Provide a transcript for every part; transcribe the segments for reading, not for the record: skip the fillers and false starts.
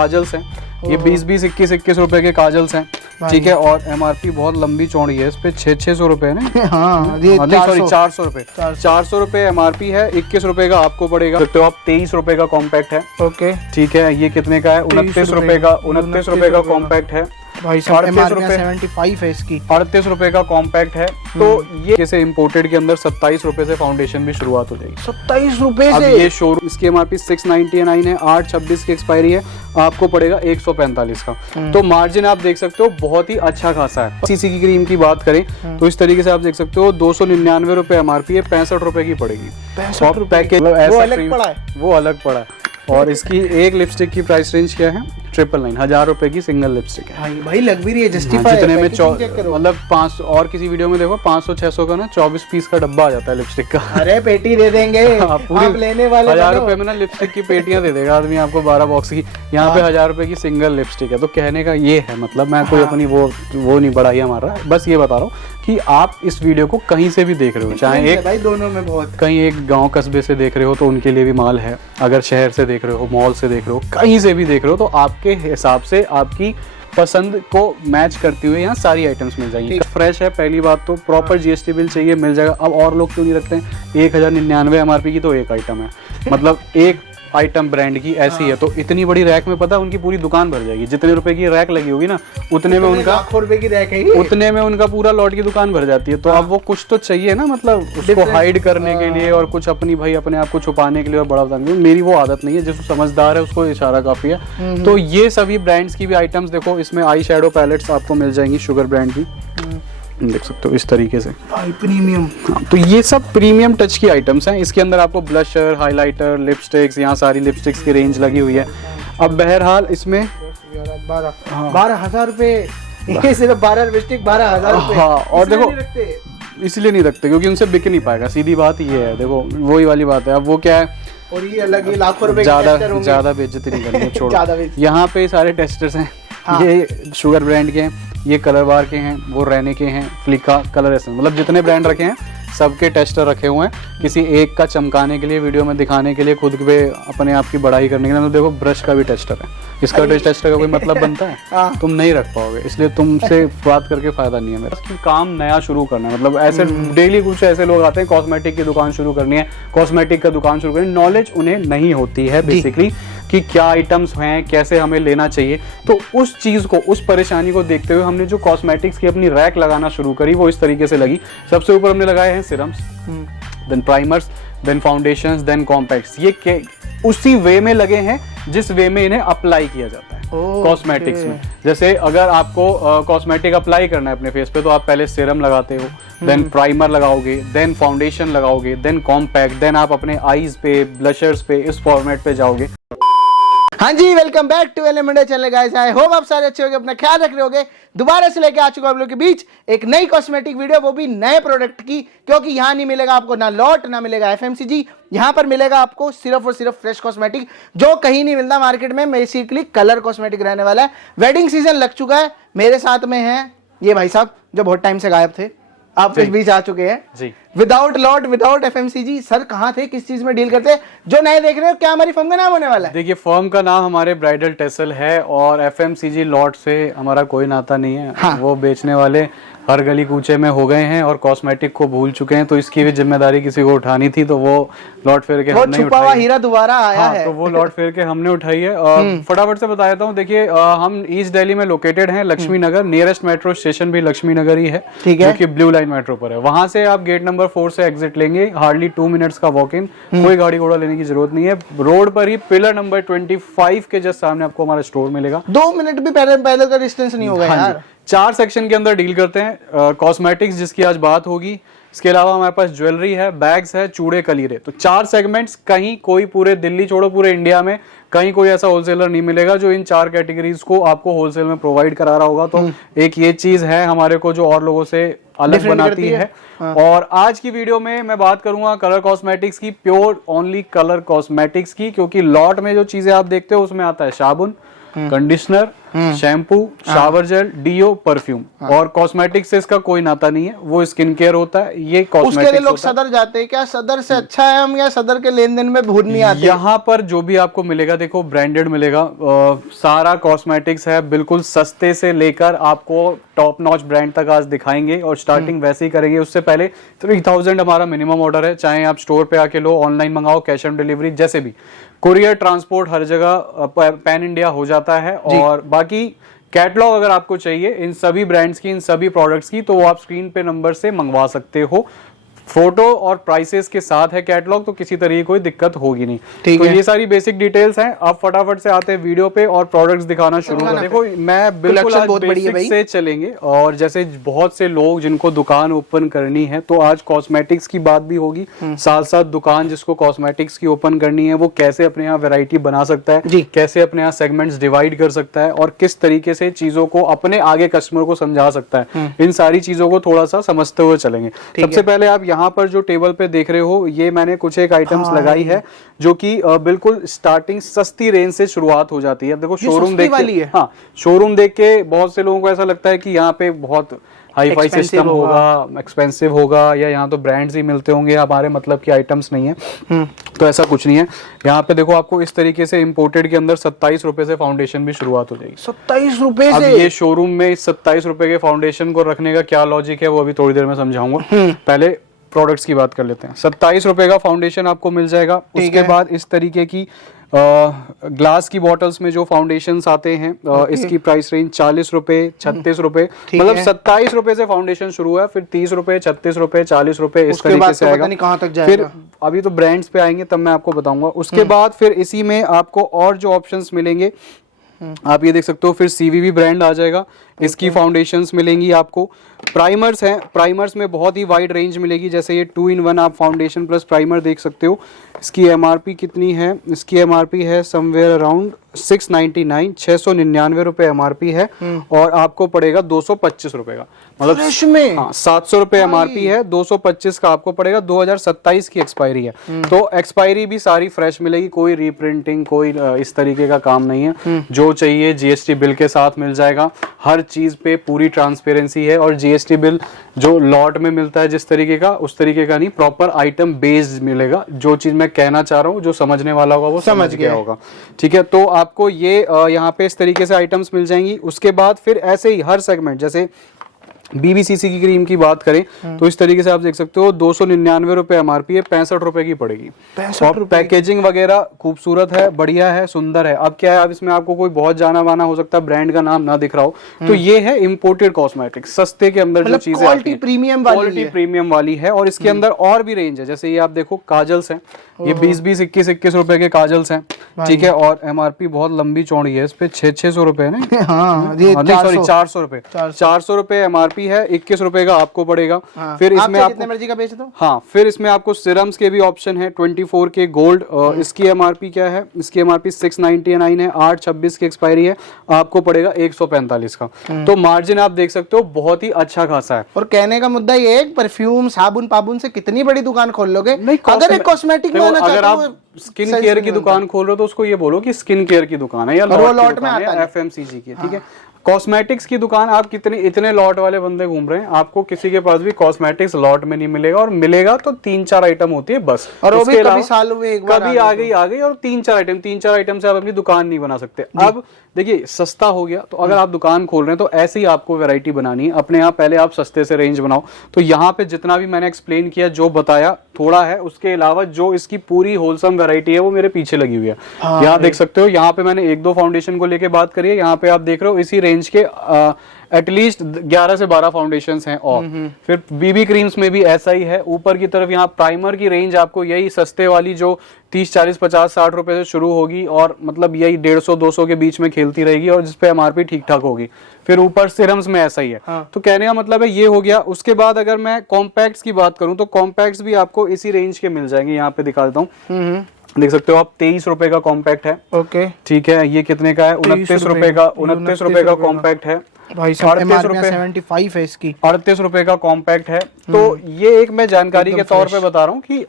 Kajals हैं, ये 20-20, 21-21 रुपए के काजल्स हैं, ठीक है। और MRP बहुत लंबी चौड़ी है, इस पे 600 रुपए ना। हाँ, ये 400 रुपए, 400 रुपए MRP है। 21 रुपए का आपको पड़ेगा। तो आप 23 रुपए का कॉम्पैक्ट है, ओके ठीक है। ये कितने का है? 29 रुपए का, 29 रुपए का कॉम्पैक्ट है भाई साहब। 75 है इसकी। 38 रुपए का कॉम्पैक्ट है। तो ये जैसे इम्पोर्टेड के अंदर 27 रुपए से फाउंडेशन भी शुरुआत हो जाएगी। 27 रुपए अब से ये शोरूम, इसकी MRP 699 है, 8/26 की एक्सपायरी है, आपको पड़ेगा 145 का। तो मार्जिन आप देख सकते हो बहुत ही अच्छा खासा है। सीसी की क्रीम की बात करें तो इस तरीके से आप देख सकते हो 299 रुपए MRP है, 65 रुपए की पड़ेगी। 65 पैकेज वो अलग पड़ा है, वो अलग पड़ा है। और इसकी एक लिपस्टिक की प्राइस रेंज क्या है? 999, 1000 रुपए की सिंगल लिपस्टिक है भाई। लग भी रही है, जस्टिफाई जितने में मतलब 500 और किसी वीडियो में देखो 500-600 का ना 24 पीस का डब्बा आ जाता है लिपस्टिक का। अरे पेटी दे देंगे आप लेने वाले 1000 रुपए में ना लिपस्टिक की पेटियां दे देगा आदमी आपको 12 बॉक्स की। यहाँ पे 1000 रुपए की सिंगल लिपस्टिक है। तो कहने का ये है, मतलब मैं कोई अपनी वो नहीं बढ़ाई हमारा, बस ये बता रहा हूँ कि आप इस वीडियो को कहीं से भी देख रहे हो, चाहे एक भाई दोनों में बहुत, कहीं एक गांव कस्बे से देख रहे हो तो उनके लिए भी माल है, अगर शहर से देख रहे हो, मॉल से देख रहे हो, कहीं से भी देख रहे हो, तो आपके हिसाब से आपकी पसंद को मैच करती हुई यहाँ सारी आइटम्स मिल जाएंगी। फ्रेश है, पहली बात तो प्रॉपर GST बिल चाहिए, मिल जाएगा। अब और लोग क्यों नहीं रखते हैं? 1099 MRP की तो एक आइटम है, मतलब एक आइटम ब्रांड की ऐसी है, तो इतनी बड़ी रैक में पता है उनकी पूरी दुकान भर जाएगी। जितने रुपए की रैक लगी होगी ना, उतने में उनका लाखों रुपए की रैक है, उतने में उनका पूरा लॉट की दुकान भर जाती है। तो अब वो कुछ तो चाहिए ना, मतलब उसको हाइड करने के लिए और कुछ अपनी भाई अपने आप को छुपाने के लिए और बड़ा बताने के लिए। मेरी वो आदत नहीं है, जिसको समझदार है उसको इशारा काफी है। तो ये सभी ब्रांड्स की भी आइटम्स देखो, इसमें आई शेडो पैलेट्स आपको मिल जाएंगी शुगर ब्रांड की, देख सकते हो इस तरीके से प्रीमियम। हाँ, तो ये सब प्रीमियम टच की आइटम्स हैं। इसके अंदर आपको ब्लशर, हाइलाइटर, लिपस्टिक्स, यहाँ सारी लिपस्टिक्स की रेंज लगी हुई है। अब बहरहाल इसमें 12,000 रुपए, ये सिर्फ 12 लिपस्टिक 12,000 रुपए। हाँ, और देखो इसलिए नहीं रखते क्योंकि उनसे बिक नहीं पाएगा, सीधी बात ये है। देखो वही वाली बात है। अब वो क्या है, और ये अलग ही लाखों रुपए ज्यादा बेइज्जती नहीं करनी है, छोड़ो। यहाँ पे सारे टेस्टर्स हैं। हाँ। ये शुगर ब्रांड के हैं, ये कलर बार के हैं, वो रहने के हैं, फ्लिका, कलर एसेंस, मतलब जितने ब्रांड रखे हैं सबके टेस्टर रखे हुए हैं। किसी एक का चमकाने के लिए, वीडियो में दिखाने के लिए, खुद पे अपने आप की बढ़ाई करने के लिए। तो देखो ब्रश का भी टेस्टर है, इसका टेस्टर का कोई मतलब बनता है? तुम नहीं रख पाओगे, इसलिए तुमसे बात करके फायदा नहीं है मेरा। काम नया शुरू करना है, मतलब ऐसे डेली कुछ ऐसे लोग आते हैं कॉस्मेटिक की दुकान शुरू करनी है, कॉस्मेटिक का दुकान शुरू करनी, नॉलेज उन्हें नहीं होती है बेसिकली कि क्या आइटम्स हैं, कैसे हमें लेना चाहिए। तो उस चीज़ को, उस परेशानी को देखते हुए हमने जो कॉस्मेटिक्स की अपनी रैक लगाना शुरू करी वो इस तरीके से लगी। सबसे ऊपर हमने लगाए हैं serums, then primers, then foundations, then compacts. ये उसी वे में लगे हैं जिस वे में इन्हें अप्लाई किया जाता है कॉस्मेटिक्स में। जैसे अगर आपको कॉस्मेटिक अप्लाई करना है अपने फेस पे तो आप पहले सीरम लगाते हो, देन प्राइमर लगाओगे, देन फाउंडेशन लगाओगे, देन कॉम्पैक्ट, देन आप अपने आईज पे, ब्लशर्स पे, इस फॉर्मेट पे जाओगे। हाँ जी, welcome back to element channel guys. I hope आप सारे अच्छे होंगे, अपना ख्याल रख रहे होगे। दोबारा से लेके आ चुका हूं आप लोगों के बीच एक नई कॉस्मेटिक वीडियो, वो भी नए प्रोडक्ट की, क्योंकि यहाँ नहीं मिलेगा आपको ना लॉट, ना मिलेगा FMCG। यहाँ पर मिलेगा आपको सिर्फ और सिर्फ फ्रेश कॉस्मेटिक, जो कहीं नहीं मिलता मार्केट में। बेसिकली कलर कॉस्मेटिक रहने वाला है। वेडिंग सीजन लग चुका है, मेरे साथ में है ये भाई साहब जो बहुत टाइम से गायब थे, आप इस बीच आ चुके हैं जी। Without lot, without FMCG। Sir कहाँ थे, किस चीज में डील करते हैं? जो नए देख रहे हो, क्या हमारी फर्म का नाम होने वाला है? देखिए, फर्म का नाम हमारे ब्राइडल टेसल है और FMCG लॉट से हमारा कोई नाता नहीं है। हाँ। वो बेचने वाले हर गली कूचे में हो गए हैं और कॉस्मेटिक को भूल चुके हैं, तो इसकी भी जिम्मेदारी किसी को उठानी थी, तो वो लॉट फेर के हमने छुपा हुआ हीरा दोबारा आया है। तो वो लॉट फेर के हमने उठाई है। फटाफट से बता देता हूँ। देखिए, हम ईस्ट दिल्ली में लोकेटेड हैं, लक्ष्मी नगर। नियरेस्ट मेट्रो स्टेशन भी लक्ष्मी नगर ही है, जो कि ब्लू लाइन मेट्रो पर है। वहां से आप गेट नंबर 4 से एग्जिट लेंगे, हार्डली 2 मिनट्स का वॉक इन, कोई गाड़ी घोड़ा लेने की जरूरत नहीं है। रोड पर ही पिलर नंबर 25 के जस्ट सामने आपको हमारा स्टोर मिलेगा। 2 मिनट भी पैदल का डिस्टेंस नहीं होगा यार। 4 सेक्शन के अंदर डील करते हैं। कॉस्मेटिक्स जिसकी आज बात होगी, इसके अलावा हमारे पास ज्वेलरी है, बैग्स है, चूड़े, कलीरे। तो 4 सेगमेंट्स, कहीं कोई पूरे दिल्ली छोड़ो पूरे इंडिया में कहीं कोई ऐसा होलसेलर नहीं मिलेगा जो इन 4 कैटेगरीज को आपको होलसेल में प्रोवाइड करा रहा होगा। तो एक ये चीज है हमारे को जो और लोगों से अलग बनाती है। हाँ। और आज की वीडियो में मैं बात करूंगा कलर कॉस्मेटिक्स की, प्योर ओनली कलर कॉस्मेटिक्स की, क्योंकि लॉट में जो चीजें आप देखते हो उसमें आता है साबुन, conditioner, shampoo, shower gel, deo, perfume. और कॉस्मेटिक्स से इसका कोई नाता नहीं है, वो स्किन केयर होता है, ये कॉस्मेटिक्स। उसके लिए लोग सदर जाते हैं, क्या सदर से अच्छा है हम, या सदर के लेन देन में भूल नहीं आते? यहाँ पर जो भी आपको मिलेगा देखो ब्रांडेड मिलेगा, सारा कॉस्मेटिक्स है, बिल्कुल सस्ते से लेकर आपको टॉप नॉच ब्रांड तक आज दिखाएंगे। और स्टार्टिंग वैसे ही करेंगे, उससे पहले 3000 हमारा मिनिमम ऑर्डर है, चाहे आप स्टोर पे आके लो, ऑनलाइन मंगाओ, कैश ऑन डिलीवरी, जैसे भी। कुरियर ट्रांसपोर्ट हर जगह पैन इंडिया हो जाता है। और बाकी कैटलॉग अगर आपको चाहिए इन सभी ब्रांड्स की, इन सभी प्रोडक्ट्स की, तो वो आप स्क्रीन पे नंबर से मंगवा सकते हो। फोटो और प्राइसेस के साथ है कैटलॉग, तो किसी तरह की कोई दिक्कत होगी नहीं। तो ये सारी बेसिक डिटेल्स हैं। आप फटाफट से आते हैं वीडियो पे और प्रोडक्ट्स दिखाना शुरू कर। देखो मैं बिल्कुल आज बेसिक से चलेंगे, और जैसे बहुत से लोग जिनको दुकान ओपन करनी है, तो आज कॉस्मेटिक्स की बात भी होगी, साथ साथ दुकान जिसको कॉस्मेटिक्स की ओपन करनी है वो कैसे अपने यहाँ वेराइटी बना सकता है, कैसे अपने यहाँ सेगमेंट्स डिवाइड कर सकता है, और किस तरीके से चीजों को अपने आगे कस्टमर को समझा सकता है। इन सारी चीजों को थोड़ा सा समझते हुए चलेंगे। सबसे पहले आप यहाँ पर जो टेबल पे देख रहे हो, ये मैंने कुछ एक आइटम्स लगाई है जो कि बिल्कुल स्टार्टिंग सस्ती रेंज से शुरुआत हो जाती है। देखो शोरूम देख के, हाँ शोरूम देख के बहुत से लोगों को ऐसा लगता है कि यहाँ पे बहुत हाई फाई सिस्टम होगा, एक्सपेंसिव होगा, या यहाँ तो ब्रांड्स ही मिलते होंगे, हमारे मतलब की आइटम्स नहीं है। तो ऐसा कुछ नहीं है। यहाँ पे देखो आपको इस तरीके से इम्पोर्टेड के अंदर 27 रुपए से फाउंडेशन भी शुरुआत हो जाएगी। 27 रुपए से? अब ये शोरूम में 27 रुपए के फाउंडेशन को रखने का क्या लॉजिक है वो अभी थोड़ी देर में समझाऊंगा। पहले प्रोडक्ट्स की बात कर लेते हैं। 27 रुपए का फाउंडेशन आपको मिल जाएगा। उसके बाद इस तरीके की ग्लास की बॉटल्स में जो फाउंडेशंस आते हैं, इसकी प्राइस रेंज 40 रुपए, 36 रुपए, मतलब 27 रुपए से फाउंडेशन शुरू है, फिर 30 रुपए, 36 रुपए, 40 रुपए, इस तरीके से आएगा। कहाँ तक जाएगा? फिर अभी तो ब्रांड्स पे आएंगे तब मैं आपको बताऊंगा। उसके बाद फिर इसी में आपको और जो ऑप्शंस मिलेंगे, आप ये देख सकते हो, फिर सीवीवी ब्रांड आ जाएगा, इसकी फाउंडेशंस मिलेंगी आपको। प्राइमर्स हैं, प्राइमर्स में बहुत ही वाइड रेंज मिलेगी, जैसे ये 2-in-1 आप फाउंडेशन प्लस प्राइमर देख सकते हो। इसकी एमआरपी कितनी है? इसकी एमआरपी है समवेयर अराउंड 699, 699 रुपए एमआरपी है, और आपको पड़ेगा 225 रुपए का, मतलब में? हाँ 700 रुपए एमआरपी है, 225 का आपको पड़ेगा। 2027 की एक्सपायरी है, तो एक्सपायरी भी सारी फ्रेश मिलेगी, कोई रीप्रिंटिंग, कोई इस तरीके का काम नहीं है। जो चाहिए जीएसटी बिल के साथ मिल जाएगा, हर चीज पे पूरी ट्रांसपेरेंसी है। और जीएसटी बिल जो लॉट में मिलता है जिस तरीके का, उस तरीके का नहीं, प्रॉपर आइटम बेस्ड मिलेगा। जो चीज मैं कहना चाह रहा हूँ, जो समझने वाला होगा वो समझ गया होगा, ठीक है। तो आपको ये यहाँ पे इस तरीके से आइटम्स मिल जाएंगी। उसके बाद फिर ऐसे ही हर सेगमेंट, जैसे बीबीसीसी की क्रीम की बात करें तो इस तरीके से आप देख सकते हो, 299 रुपए एमआरपी है, 65 रुपए की पड़ेगी। 65 रुपए। पैकेजिंग वगैरह खूबसूरत है, बढ़िया है, सुंदर है। अब क्या है, अब इसमें आपको कोई बहुत जाना माना हो सकता है, ब्रांड का नाम ना दिख रहा हो, तो ये है इम्पोर्टेड कॉस्मेटिक्स, सस्ते के अंदर जो चीजें क्वालिटी प्रीमियम वाली है। और इसके अंदर और भी रेंज है, जैसे ये आप देखो काजल्स हैं, ये 20-20, 21-21 रुपए के काजल्स हैं, ठीक है। और एमआरपी बहुत लंबी चौड़ी है, इस पे 600 रुपए है ना, सॉरी 400 रुपए, 400 रुपए एमआरपी है, 21 रुपए का आपको पड़ेगा। फिर इसमें आप जितने मर्जी का बेच दो। हाँ, फिर इसमें आपको सिरम्स के भी ऑप्शन है, 24 के गोल्ड। इसकी एमआरपी क्या है? इसकी एमआरपी 699 है, 8/26 की एक्सपायरी है, आपको पड़ेगा 145 का। तो मार्जिन आप देख सकते हो बहुत ही अच्छा खासा है। और कहने का मुद्दा ये है, परफ्यूम, साबुन पाबुन से कितनी बड़ी दुकान खोल लोगे? अगर एक कॉस्मेटिक में अगर आप स्किन केयर की दुकान खोल रहे हो तो उसको ये बोलो कि स्किन केयर की दुकान है, या लॉट में आता है, एफएमसीजी की, ठीक है। कॉस्मेटिक्स की दुकान, आप कितने इतने लॉट वाले बंदे घूम रहे हैं, आपको किसी के पास भी कॉस्मेटिक्स लॉट में नहीं मिलेगा, और मिलेगा तो 3-4 आइटम होती है बस। और वो भी कभी सालों में एक बार कभी आ गई, और 3-4 आइटम से आप अपनी दुकान नहीं बना सकते। अब देखिए सस्ता हो गया, तो अगर आप दुकान खोल रहे हैं तो ऐसे ही आपको वैरायटी बनानी है अपने यहाँ। पहले आप सस्ते से रेंज बनाओ। तो यहाँ पे जितना भी मैंने एक्सप्लेन किया, जो बताया थोड़ा है, उसके अलावा जो इसकी पूरी होलसम वैरायटी है वो मेरे पीछे लगी हुई है। यहाँ देख सकते हो, यहाँ पे मैंने 1-2 फाउंडेशन को लेके बात करी है। यहाँ पे आप देख रहे हो इसी रेंज के एटलीस्ट 11 से 12 फाउंडेशंस हैं। और फिर बीबी क्रीम्स में भी ऐसा ही है। ऊपर की तरफ यहाँ प्राइमर की रेंज आपको यही सस्ते वाली जो 30, 40, 50, 60 रुपए से शुरू होगी, और मतलब यही 150-200 के बीच में खेलती रहेगी, और जिसपे एमआरपी ठीक ठाक होगी। फिर ऊपर सिरम्स में ऐसा ही है। तो कहने का मतलब है ये हो गया। उसके बाद अगर मैं कॉम्पैक्ट्स की बात करूं तो कॉम्पैक्ट्स भी आपको इसी रेंज के मिल जाएंगे। यहाँ पे दिखा देता हूँ, देख सकते हो आप, 23 रुपए का कॉम्पैक्ट है, ओके, ठीक है। ये कितने का है? 29 रुपए का, 29 रुपए का कॉम्पैक्ट है। 38 रुपए 75 है इसकी, 38 रुपए का कॉम्पैक्ट है। तो ये एक मैं जानकारी के तौर पे बता रहा हूँ कि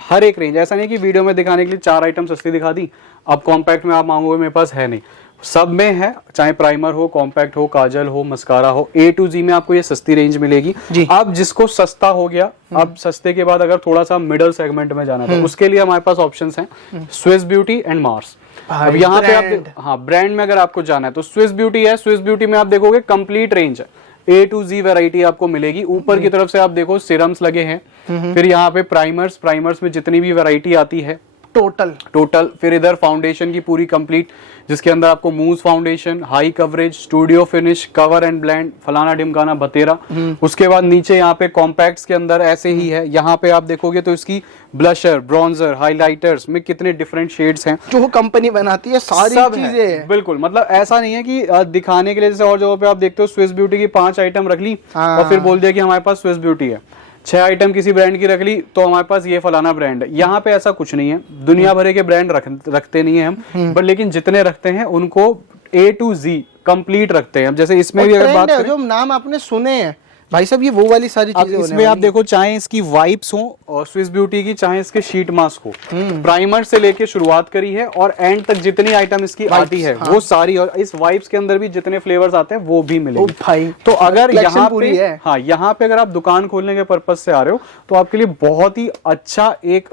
हर एक रेंज, ऐसा नहीं कि वीडियो में दिखाने के लिए 4 आइटम सस्ती दिखा दी, अब कॉम्पैक्ट में आप मांगोगे, मेरे पास है नहीं। सब में है, चाहे प्राइमर हो, कॉम्पैक्ट हो, काजल हो, मस्कारा हो, A to Z में आपको ये सस्ती रेंज मिलेगी। अब जिसको सस्ता हो गया, अब सस्ते के बाद अगर थोड़ा सा मिडिल सेगमेंट में जाना है तो उसके लिए हमारे पास ऑप्शंस हैं स्विस ब्यूटी एंड मार्स। अब यहाँ पे आप हाँ ब्रांड में अगर आपको जाना है तो स्विस ब्यूटी है। स्विस ब्यूटी में आप देखोगे कंप्लीट रेंज है, A to Z वैरायटी आपको मिलेगी। ऊपर की तरफ से आप देखो सिरम्स लगे हैं, फिर यहाँ पे प्राइमर्स में जितनी भी वैरायटी आती है टोटल, फिर इधर फाउंडेशन की पूरी कंप्लीट, जिसके अंदर आपको move foundation, high coverage, studio finish, cover and blend, फलाना ढिमकाना बतेरा। उसके बाद नीचे यहाँ पे कॉम्पैक्ट्स के अंदर ऐसे ही है। यहाँ पे आप देखोगे तो इसकी ब्लशर, ब्रॉन्जर, हाइलाइटर्स में कितने डिफरेंट शेड्स हैं जो कंपनी बनाती है, सारी चीजें बिल्कुल। मतलब ऐसा नहीं है कि दिखाने के लिए, जैसे और जगहों पे आप देखते हो स्विस ब्यूटी की 5 आइटम रख ली और फिर बोल दिया कि हमारे पास स्विस ब्यूटी है, 6 आइटम किसी ब्रांड की रख ली तो हमारे पास ये फलाना ब्रांड है। यहाँ पे ऐसा कुछ नहीं है, दुनिया भर के ब्रांड रखते नहीं है हम, बट लेकिन जितने रखते हैं उनको A to Z कंप्लीट रखते हैं। अब जैसे इसमें भी अगर बात करें, जो नाम आपने सुने हैं भाई साहब, ये वो वाली सारी चीजें इसमें आप देखो, चाहे इसकी वाइप्स हो और स्विस ब्यूटी की, चाहे इसके शीट मास्क हो, प्राइमर से लेके शुरुआत करी है और एंड तक जितनी आइटम इसकी आती है वो सारी, और इस वाइप्स के अंदर भी जितने फ्लेवर्स आते हैं वो भी मिलेंगे भाई। तो अगर यहाँ पे हाँ यहाँ पे अगर आप दुकान खोलने के पर्पज से आ रहे हो तो आपके लिए बहुत ही अच्छा एक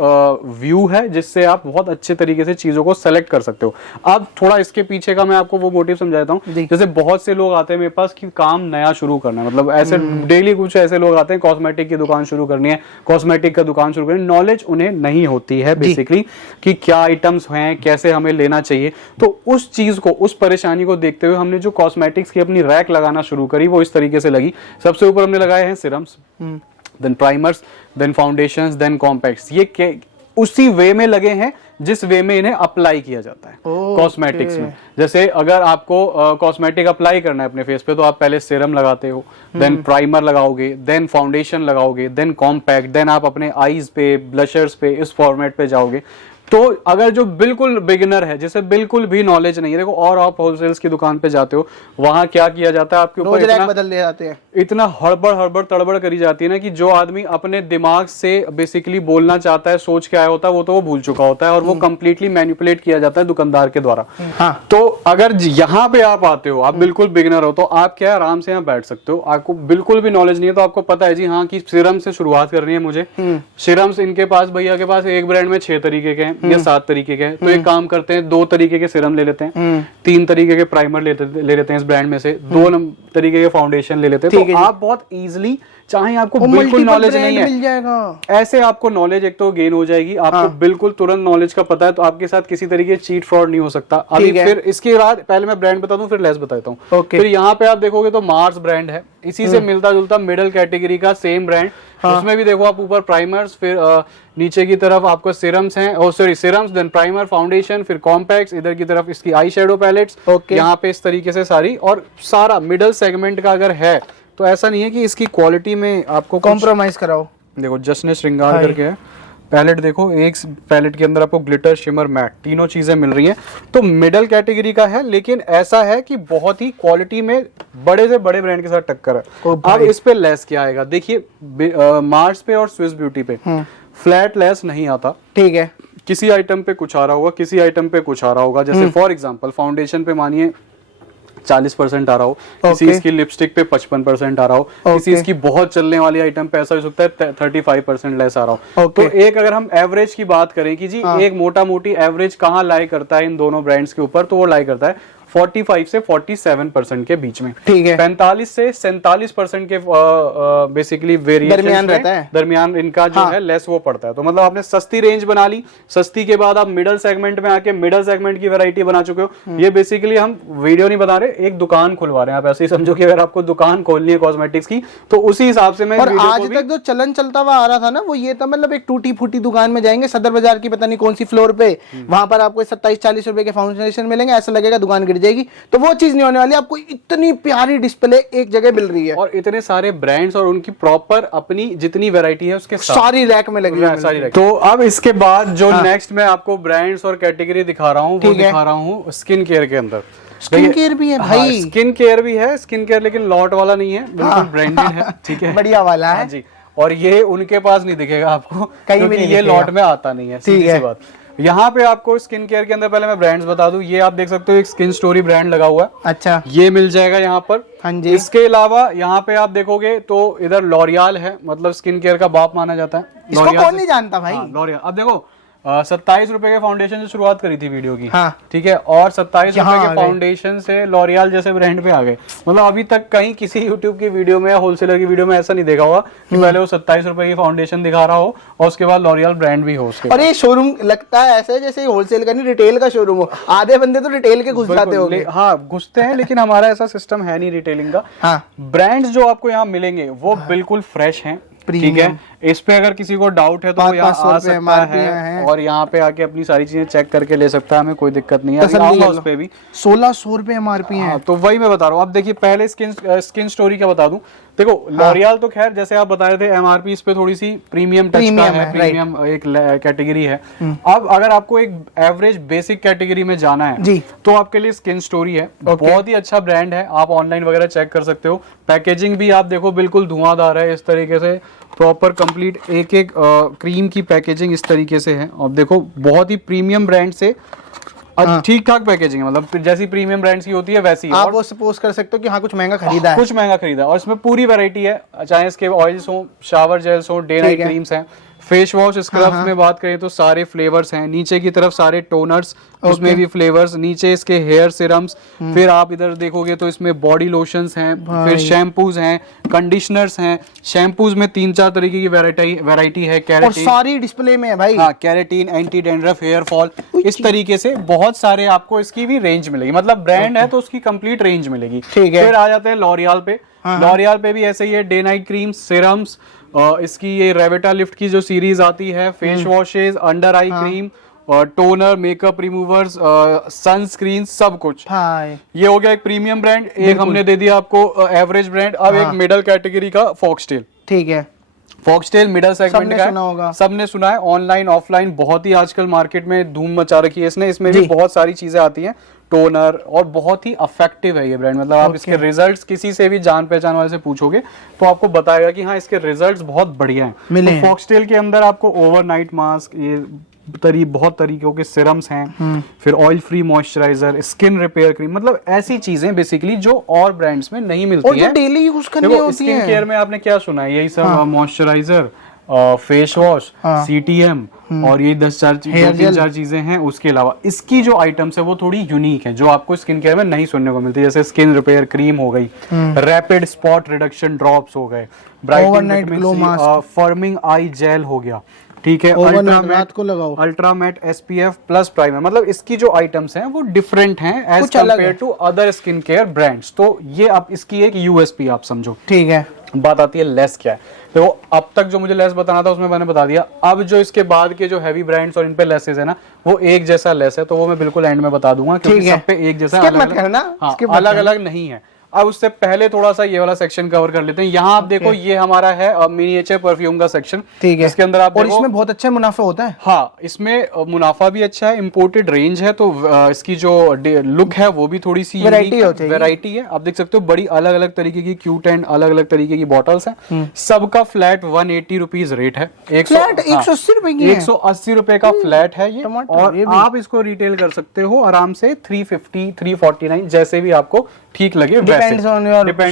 व्यू है, जिससे आप बहुत अच्छे तरीके से चीजों को सेलेक्ट कर सकते हो। अब थोड़ा इसके पीछे का मैं आपको वो मोटिव समझाता हूँ। जैसे बहुत से लोग आते हैं मेरे पास कि काम नया शुरू करना है, मतलब ऐसे डेली कुछ ऐसे लोग आते हैं कॉस्मेटिक की दुकान शुरू करनी है, कॉस्मेटिक का दुकान शुरू करनी है, नॉलेज उन्हें नहीं होती है बेसिकली कि क्या आइटम्स हैं, कैसे हमें लेना चाहिए। तो उस चीज को, उस परेशानी को देखते हुए हमने जो कॉस्मेटिक्स की अपनी रैक लगाना शुरू करी वो इस तरीके से लगी। सबसे ऊपर हमने लगाए हैं serums, then primers, then foundations, then compacts. ये उसी वे में लगे हैं जिस वे में इन्हें अप्लाई किया जाता है कॉस्मेटिक्स में। जैसे अगर आपको कॉस्मेटिक अप्लाई करना है अपने फेस पे तो आप पहले सीरम लगाते हो, देन प्राइमर लगाओगे, देन फाउंडेशन लगाओगे, देन कॉम्पैक्ट, देन आप अपने आईज पे, ब्लशर्स पे, इस फॉर्मेट पे जाओगे। तो अगर जो बिल्कुल बिगिनर है, जिसे बिल्कुल भी नॉलेज नहीं है, देखो और आप होलसेल्स की दुकान पे जाते हो, वहां क्या किया जाता है, आपके ऊपर इतना बदल ले जाते हैं, इतना हड़बड़ तड़बड़ करी जाती है ना कि जो आदमी अपने दिमाग से बेसिकली बोलना चाहता है, सोच के आया होता है, वो तो वो भूल चुका होता है और वो कंप्लीटली मैनिपुलेट किया जाता है दुकानदार के द्वारा। हाँ। तो अगर यहाँ पे आप आते हो, आप बिल्कुल बिगिनर हो, तो आप क्या आराम से यहाँ बैठ सकते हो। आपको बिल्कुल भी नॉलेज नहीं है तो आपको पता है जी हाँ कि सीरम से शुरुआत करनी है मुझे। सीरम्स इनके पास, भैया के पास एक ब्रांड में 6 तरीके के हैं या 7 तरीके के हैं, तो एक काम करते हैं 2 तरीके के सीरम ले लेते हैं, 3 तरीके के प्राइमर ले लेते हैं इस ब्रांड में से, 2 तरीके के फाउंडेशन ले लेते हैं। तो आप बहुत इजीली, चाहे आपको बिल्कुल नॉलेज नहीं है, मिल जाएगा। ऐसे आपको नॉलेज एक तो गेन हो जाएगी, आपको बिल्कुल तुरंत नॉलेज का पता है, तो आपके साथ किसी तरीके चीट फ्रॉड नहीं हो सकता। अभी फिर इसके बाद पहले मैं ब्रांड बता दूं फिर लेस बताता हूँ। फिर यहाँ पे आप देखोगे तो मार्स ब्रांड है, इसी से मिलता जुलता मिडिल कैटेगरी का सेम ब्रांड। उसमें भी देखो आप ऊपर प्राइमर्स, फिर नीचे की तरफ आपको सीरम्स हैं, सीरम्स, देन प्राइमर, फाउंडेशन, फिर कॉम्पैक्ट्स, इधर की तरफ इसकी आई शेडो पैलेट्स, यहाँ पे इस तरीके से सारी, और सारा मिडिल सेगमेंट का अगर है तो ऐसा नहीं है कि इसकी क्वालिटी में आपको कॉम्प्रोमाइज कराओ। देखो जश्न श्रृंगार करके है पैलेट, देखो एक पैलेट के अंदर आपको ग्लिटर, शिमर, मैट, तीनों चीजें मिल रही हैं। तो मिडिल कैटेगरी का है, लेकिन ऐसा है कि बहुत ही क्वालिटी में बड़े से बड़े ब्रांड के साथ टक्कर है। अब इस पे लेस क्या आएगा, देखिए मार्स पे और स्विस ब्यूटी पे फ्लैट लेस नहीं आता, ठीक है। किसी आइटम पे कुछ आ रहा होगा, किसी आइटम पे कुछ आ रहा होगा। जैसे फॉर एग्जाम्पल फाउंडेशन पे मानिए 40% आ रहा हो, किसी इसकी लिपस्टिक पे 55% आ रहा हो, किसी इसकी बहुत चलने वाली आइटम पे ऐसा हो सकता है 35% लेस आ रहा हो। तो एक अगर हम एवरेज की बात करें कि जी एक मोटा मोटी एवरेज कहाँ लाई करता है इन दोनों ब्रांड्स के ऊपर, तो वो लाई करता है 45 से 47% के बीच में, ठीक है। 45 से 47% के बेसिकली वेरिएशन दरमियान इनका जो है लेस वो पड़ता है। तो मतलब आपने सस्ती रेंज बना ली, सस्ती के बाद आप मिडिल सेगमेंट में आके मिडिल सेगमेंट की वैरायटी बना चुके हो। ये बेसिकली हम वीडियो नहीं बना रहे, एक दुकान खुलवा रहे हैं। आप ऐसे ही समझो कि अगर आपको दुकान खोलनी है कॉस्मेटिक्स की तो उसी हिसाब से मैं, और आज तक जो चलन चलता हुआ आ रहा था ना वो ये था, मतलब एक टूटी फूटी दुकान में जाएंगे सदर बाजार की पता नहीं कौन सी फ्लोर पे, वहां पर आपको 27-40 रुपए के फाउंडेशन मिलेंगे, ऐसा लगेगा दुकान गिर जाएगी। तो वो चीज नहीं होने वाली, आपको इतनी प्यारी डिस्प्ले एक जगह मिल रही है और इतने सारे ब्रांड्स और उनकी प्रॉपर अपनी जितनी वैरायटी है उसके सारी रैक में लगी है, सारी रैक। तो अब इसके बाद जो नेक्स्ट मैं आपको ब्रांड्स और कैटेगरी दिखा रहा हूँ वो दिखा रहा हूँ स्किन केयर के अंदर। स्किन केयर भी है भाई, स्किन केयर भी है, स्किन केयर लेकिन लॉट वाला नहीं है, बिल्कुल ब्रांडेड है, ठीक है, बढ़िया वाला है जी। और ये उनके पास नहीं दिखेगा आपको, कहीं भी नहीं, ये लॉट में आता नहीं है, सीधी सी बात। यहाँ पे आपको स्किन केयर के अंदर पहले मैं ब्रांड्स बता दूं, ये आप देख सकते हो एक स्किन स्टोरी ब्रांड लगा हुआ है। अच्छा, ये मिल जाएगा यहाँ पर। हाँ जी। इसके अलावा यहाँ पे आप देखोगे तो इधर लॉरियल है, मतलब स्किन केयर का बाप माना जाता है। इसको कौन नहीं जानता भाई। लॉरियल। अब देखो 27 रुपए के फाउंडेशन से शुरुआत करी थी वीडियो की, हाँ। ठीक है, और 27 रुपए के फाउंडेशन से लॉरियल जैसे ब्रांड पे आ गए। मतलब अभी तक कहीं किसी यूट्यूब की वीडियो में या होलसेलर की वीडियो में ऐसा नहीं देखा होगा कि पहले वो 27 रुपए की फाउंडेशन दिखा रहा हो और उसके बाद लॉरियल ब्रांड भी हो उसके। और ये शोरूम लगता है ऐसे जैसे होलसेल का नहीं, रिटेल का शोरूम हो। आधे बंदे तो रिटेल के घुस जाते होंगे। हाँ, घुसते हैं, लेकिन हमारा ऐसा सिस्टम है नहीं रिटेलिंग का। हाँ। ब्रांड्स जो आपको यहाँ मिलेंगे वो बिल्कुल फ्रेश हैं, ठीक है। इस पे अगर किसी को डाउट है तो वो यहाँ आ सकता है और यहाँ पे आके अपनी सारी चीजें चेक करके ले सकता है, हमें कोई दिक्कत नहीं है। उस पे भी 1600 रुपए MRP है। तो वही मैं बता रहा हूँ। अब देखिए पहले स्किन स्टोरी क्या बता दूं। देखो लॉरियल तो खैर जैसे आप बता रहे थे MRP इस पे थोड़ी सी प्रीमियम टच का है, प्रीमियम एक कैटेगरी है। अब अगर आपको एक एवरेज बेसिक कैटेगरी में जाना है तो आपके लिए स्किन स्टोरी है, बहुत ही अच्छा ब्रांड है, आप ऑनलाइन वगैरह चेक कर सकते हो। पैकेजिंग भी आप देखो बिल्कुल धुआंधार है, इस तरीके से प्रॉपर कंप्लीट एक एक क्रीम की पैकेजिंग इस तरीके से है। अब देखो बहुत ही प्रीमियम ब्रांड से ठीक ठाक पैकेजिंग है, मतलब जैसी प्रीमियम ब्रांड्स की होती है वैसी। आप वो सपोज कर सकते हो कि हाँ कुछ महंगा खरीदा है, कुछ महंगा खरीदा, और इसमें पूरी वैरायटी है, चाहे इसके ऑयल्स हो, शावर जेल्स हो, डे नाइट क्रीम्स हैं, फेस वॉश, स्क्रब्स में बात करें तो सारे फ्लेवर्स हैं। नीचे की तरफ सारे टोनर्स, उसमें भी फ्लेवर्स, नीचे इसके हेयर सीरम्स, फिर आप इधर देखोगे तो इसमें बॉडी लोशंस हैं, फिर शैम्पूज हैं, कंडीशनर्स हैं। शैम्पूज में 3-4 तरीके की वैरायटी है। कैरेटीन, और सारी डिस्प्ले में है भाई। हाँ, keratin, anti dandruff, hair fall, इस तरीके से बहुत सारे आपको इसकी भी रेंज मिलेगी। मतलब ब्रांड है तो उसकी कंप्लीट रेंज मिलेगी, ठीक है। फिर आ जाते हैं लॉरियल पे। लॉरियल पे भी ऐसे ही है, डे नाइट क्रीम्स, सीरम्स, इसकी ये रेवेटा लिफ्ट की जो सीरीज आती है, face washes, under eye cream, toner, makeup removers, sunscreen, सब कुछ। ये हो गया एक प्रीमियम ब्रांड। एक हमने दे दिया आपको एवरेज ब्रांड। अब एक मिडल कैटेगरी का फॉक्सटेल, ठीक है। फॉक्सटेल मिडल सेगमेंट का है, सबने सुना है। ऑनलाइन ऑफलाइन बहुत ही आजकल मार्केट में धूम मचा रखी है इसने। इसमें भी बहुत सारी चीजें आती हैं, टोनर, और बहुत ही इफेक्टिव है ये ब्रांड। मतलब आप इसके रिजल्ट्स किसी से भी जान पहचान वाले से पूछोगे तो आपको बताएगा कि हाँ इसके रिजल्ट्स बहुत बढ़िया हैं। तो फॉक्सटेल के अंदर आपको ओवरनाइट मास्क, ये बहुत तरीकों के सिरम्स हैं, फिर oil free moisturiser, skin repair cream, मतलब ऐसी चीजें बेसिकली जो और ब्रांड्स में नहीं मिलती है, डेली यूज करनी होती है। स्किन केयर में आपने क्या सुना है, यही सब मॉइस्चराइजर, फेस वॉश, CTM और ये 10-4 चीजें हैं। उसके अलावा इसकी जो आइटम्स है वो थोड़ी यूनिक है, जो आपको स्किन केयर में नहीं सुनने को मिलती। जैसे स्किन रिपेयर क्रीम हो गई, रैपिड स्पॉट रिडक्शन ड्रॉप्स हो गए, ब्राइटनिंग ग्लो मास्क, फर्मिंग आई जेल हो गया, ठीक है, अल्ट्रामैट SPF प्लस प्राइमर। मतलब इसकी जो आइटम्स हैं वो डिफरेंट हैं as compare to other skin care brands. तो ये आप इसकी एक USP आप समझो, ठीक है। बात आती है लेस क्या है। तो अब तक जो मुझे लेस बताना था उसमें मैंने बता दिया। अब जो इसके बाद के जो हैवी ब्रांड्स और इन पे लेसेस है ना, वो एक जैसा लेस है, तो वो मैं बिल्कुल एंड में बता दूंगा, क्योंकि सब पे एक जैसा अलग अलग नहीं है। अब उससे पहले थोड़ा सा ये वाला सेक्शन कवर कर लेते हैं। यहाँ आप देखो ये हमारा है मिनिएचर परफ्यूम का सेक्शन, ठीक है। इसके अंदर आप और इसमें बहुत अच्छा मुनाफा होता है। हाँ, इसमें मुनाफा भी अच्छा है, इंपोर्टेड रेंज है, तो इसकी जो लुक है वो भी थोड़ी सी वैरायटी है। आप देख सकते हो बड़ी अलग अलग तरीके की क्यूट एंड अलग अलग तरीके की बॉटल्स हैं। सबका फ्लैट 180 रुपीज रेट है। 180 रुपए का फ्लैट है ये, और आप इसको रिटेल कर सकते हो आराम से 350, 349 जैसे भी आपको ठीक लगे, depends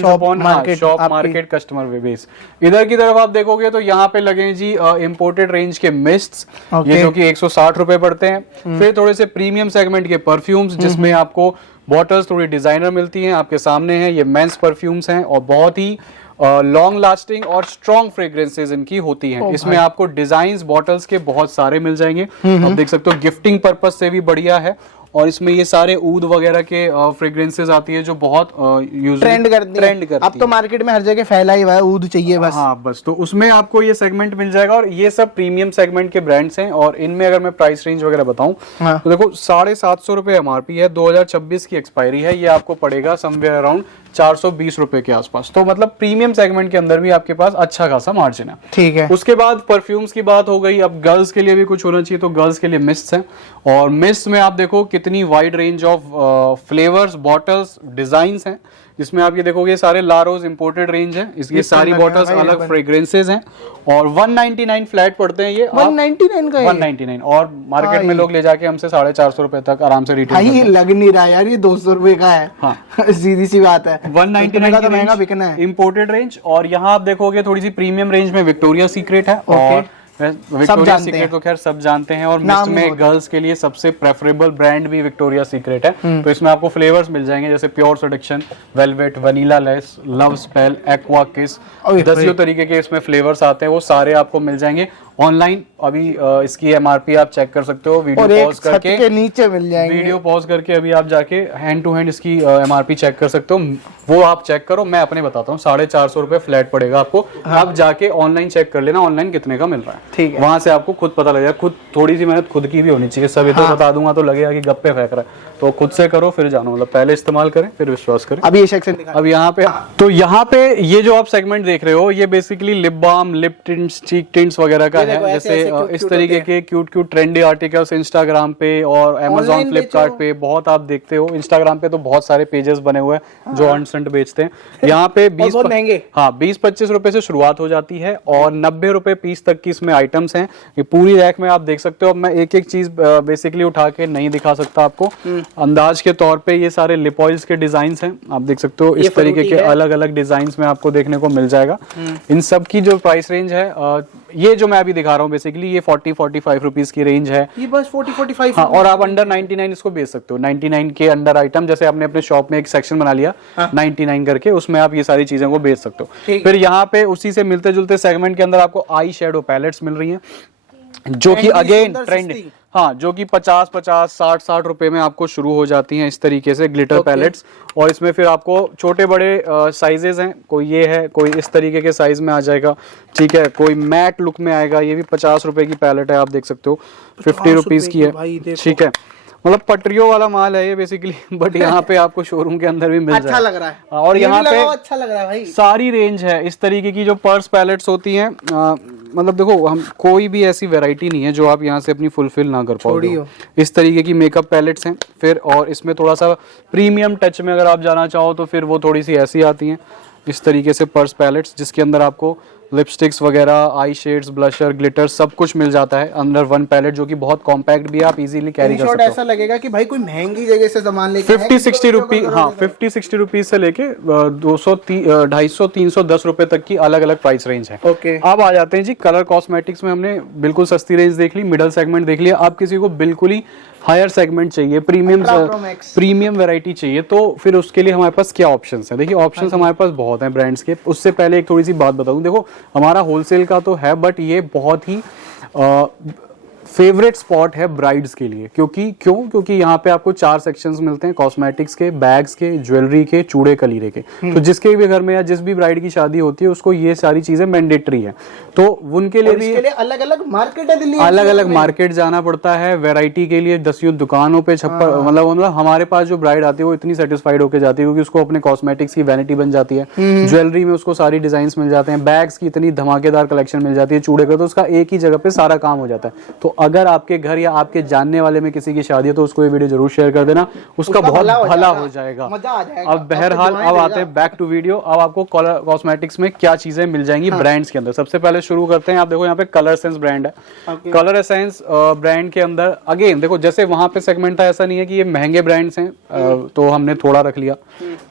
upon shop market customer base. इधर की तरफ आप देखोगे तो यहाँ पे लगे जी इंपोर्टेड रेंज के मिस्ट्स, ये जो कि 160 रुपए पड़ते हैं। फिर थोड़े से प्रीमियम सेगमेंट के परफ्यूम्स, जिसमें आपको बॉटल्स थोड़ी डिजाइनर मिलती हैं, आपके सामने हैं। ये मेंस परफ्यूम्स हैं और बहुत ही लॉन्ग लास्टिंग और स्ट्रॉन्ग फ्रेग्रेंसेज इनकी होती हैं। इसमें आपको डिजाइन्स बॉटल्स के बहुत सारे मिल जाएंगे। आप देख सकते हो गिफ्टिंग पर्पस से भी बढ़िया है। और इसमें ये सारे ऊद वगैरह के फ्रेग्रेंसेस आती है जो बहुत ट्रेंड करती है। अब तो मार्केट में हर जगह फैला ही हुआ है, ऊद चाहिए बस। हाँ बस, तो उसमें आपको ये सेगमेंट मिल जाएगा। और ये सब प्रीमियम सेगमेंट के ब्रांड्स हैं। और इनमें अगर मैं प्राइस रेंज वगैरह बताऊं तो देखो 750 रुपए MRP है, 2026 की एक्सपायरी है। ये आपको पड़ेगा समवेयर अराउंड 420 रुपए के आसपास। तो मतलब प्रीमियम सेगमेंट के अंदर भी आपके पास अच्छा खासा मार्जिन है, ठीक है। उसके बाद परफ्यूम्स की बात हो गई। अब गर्ल्स के लिए भी कुछ होना चाहिए, तो गर्ल्स के लिए मिस्ट्स हैं। और मिस्ट में आप देखो कितनी wide range of flavours, bottles, designs हैं। इसमें आप ये देखोगे सारे लारोज इंपोर्टेड रेंज है, इसकी सारी बॉटल्स अलग फ्रेग्रेंसेज हैं और 199 फ्लैट पड़ते हैं ये। 199 का 199 और मार्केट में लोग ले जाके हमसे 450 रुपए तक आराम से रिटेल भाई लग नहीं रहा यार ये 200 रुपए का है। हाँ सीधी सी बात है, 199 का महंगा बिकना है इंपोर्टेड रेंज। और यहाँ आप देखोगे थोड़ी सी प्रीमियम रेंज में विक्टोरिया सीक्रेट है और विक्टोरिया सीक्रेट तो खैर सब जानते हैं और मिस्ट में गर्ल्स के लिए सबसे प्रेफरेबल ब्रांड भी विक्टोरिया सीक्रेट है। तो इसमें आपको फ्लेवर्स मिल जाएंगे जैसे pure seduction, velvet, vanilla less, love spell, aqua किस, 10 तरीके के इसमें फ्लेवर्स आते हैं, वो सारे आपको मिल जाएंगे ऑनलाइन। अभी इसकी एमआरपी आप चेक कर सकते हो, वीडियो पॉज करके के नीचे मिल जाएंगे, वीडियो पॉज करके अभी आप जाके हैंड टू हैंड इसकी एमआरपी चेक कर सकते हो। वो आप चेक करो, मैं अपने बताता हूँ 450 रुपए फ्लैट पड़ेगा आपको। आप जाके ऑनलाइन चेक कर लेना ऑनलाइन कितने का मिल रहा है, ठीक है, वहां से आपको खुद पता लगेगा। खुद थोड़ी सी मेहनत खुद की भी होनी चाहिए, सब तो बता दूंगा तो लगेगा कि गप्पे फेंक रहा है, तो खुद से करो फिर जानो, मतलब पहले इस्तेमाल करें फिर विश्वास करें। अभी ये सेक्शन दिखा, अब यहाँ पे तो यहाँ पे ये जो आप सेगमेंट देख रहे हो ये basically lip balm, lip tints, cheek tints वगैरह का है। जैसे इस तरीके के cute cute trendy articles Instagram पे और अमेज़न, फ्लिपकार्ट पे बहुत आप देखते हो। इंस्टाग्राम पे तो बहुत सारे पेजेस बने हुए हैं जो अनसेंट बेचते हैं। यहाँ पे 20-25 रुपए से शुरुआत हो जाती है और 90 रुपए पीस तक की इसमें आइटम्स हैं। ये पूरी रैक में आप देख सकते हो। अब मैं एक एक चीज बेसिकली उठा के नहीं दिखा सकता आपको, अंदाज के तौर पे ये सारे लिप ऑयल्स के डिजाइन हैं, आप देख सकते हो। इस तरीके के अलग अलग डिजाइन में आपको देखने को मिल जाएगा। इन सब की जो प्राइस रेंज है, ये जो मैं अभी दिखा रहा हूँ बेसिकली ये 40-45 रुपीज की रेंज है, ये बस 40-45। हाँ, और आप अंडर 99 इसको बेच सकते हो। 99 के अंडर आइटम, जैसे आपने अपने शॉप में एक सेक्शन बना लिया 99 करके, उसमें आप ये सारी चीजों को बेच सकते हो। फिर यहाँ पे उसी से मिलते जुलते सेगमेंट के अंदर आपको आई शेडो पैलेट्स मिल रही हैं जो कि अगेन ट्रेंड, हाँ, जो कि 50-50, 60-60 रुपए में आपको शुरू हो जाती हैं इस तरीके से ग्लिटर पैलेट्स। और इसमें फिर आपको छोटे बड़े साइजेस हैं, कोई ये है, कोई इस तरीके के साइज में आ जाएगा, ठीक है, कोई मैट लुक में आएगा। ये भी 50 रुपए की पैलेट है, आप देख सकते हो, 50 रुपीज की है, ठीक है, मतलब पटरियों वाला माल है ये बेसिकली। बट यहाँ पे आपको शोरूम के अंदर भी मिल अच्छा लग रहा है और यहाँ पे अच्छा लग रहा है भाई, सारी सारी रेंज है इस तरीके की। जो पर्स पैलेट्स होती हैं, मतलब देखो, हम कोई भी ऐसी वैरायटी नहीं है जो आप यहाँ से अपनी फुलफिल ना कर पाओगे। इस तरीके की मेकअप पैलेट्स हैं फिर, और इसमें थोड़ा सा प्रीमियम टच में अगर आप जाना चाहो तो फिर वो थोड़ी सी ऐसी आती हैं इस तरीके से पर्स पैलेट्स, जिसके अंदर आपको लिपस्टिक्स वगैरह, आई शेड्स, ब्लशर, ग्लिटर सब कुछ मिल जाता है अंडर वन पैलेट, जो कि बहुत कॉम्पैक्ट भी है, आप इजीली कैरी कर सकते हो। ऐसा लगेगा कि भाई कोई महंगी जगह से सामान लेके 50-60 रुपीज, हाँ 50-60 रुपीज से लेके 200, 250, 310 रुपए तक की अलग अलग प्राइस रेंज है। ओके, अब आ जाते हैं जी कलर कॉस्मेटिक्स में। हमने बिल्कुल सस्ती रेंज देख ली, मिडिल सेगमेंट देख लिया। आप किसी को बिल्कुल ही हायर सेगमेंट चाहिए, प्रीमियम वैरायटी चाहिए, तो फिर उसके लिए हमारे पास क्या ऑप्शंस हैं? देखिए ऑप्शंस हमारे पास बहुत हैं ब्रांड्स के। उससे पहले एक थोड़ी सी बात बताऊं, देखो हमारा होलसेल का तो है, बट ये बहुत ही फेवरेट स्पॉट है ब्राइड्स के लिए। क्योंकि यहाँ पे आपको 4 सेक्शंस मिलते हैं, कॉस्मेटिक्स के, बैग्स के, ज्वेलरी के, चूड़े कलीरे के। तो जिसके भी घर में या जिस भी ब्राइड की शादी होती है उसको ये सारी चीजें मैंडेटरी है, तो उनके लिए भी अलग अलग मार्केट है दिल्ली, अलग अलग मार्केट जाना पड़ता है वैरायटी के लिए। 10 दुकानों पे छप्पर, मतलब हमारे पास जो ब्राइड आती है वो इतनी सेटिस्फाइड होकर जाती है क्योंकि उसको अपने कॉस्मेटिक्स की वैनिटी बन जाती है, ज्वेलरी में उसको सारी डिजाइन मिल जाते हैं, बैग्स की इतनी धमाकेदार कलेक्शन मिल जाती है, चूड़े का, तो उसका एक ही जगह पे सारा काम हो जाता है। तो अगर आपके घर या आपके जानने वाले में किसी की शादी है तो उसको ये वीडियो जरूर शेयर कर देना, उसका बहुत भला हो जाएगा, मजा आ जाएगा। अब बहरहाल अब आते हैं बैक टू वीडियो। अब आपको कॉस्मेटिक्स में क्या चीजें मिल जाएंगी ब्रांड्स के अंदर। सबसे पहले शुरू करते हैं, आप देखो यहाँ पे कलर एसेंस ब्रांड है। कलर एसेंस ब्रांड के अंदर अगेन देखो, जैसे वहां पे सेगमेंट था, ऐसा नहीं है कि ये महंगे ब्रांड्स हैं तो हमने थोड़ा रख लिया,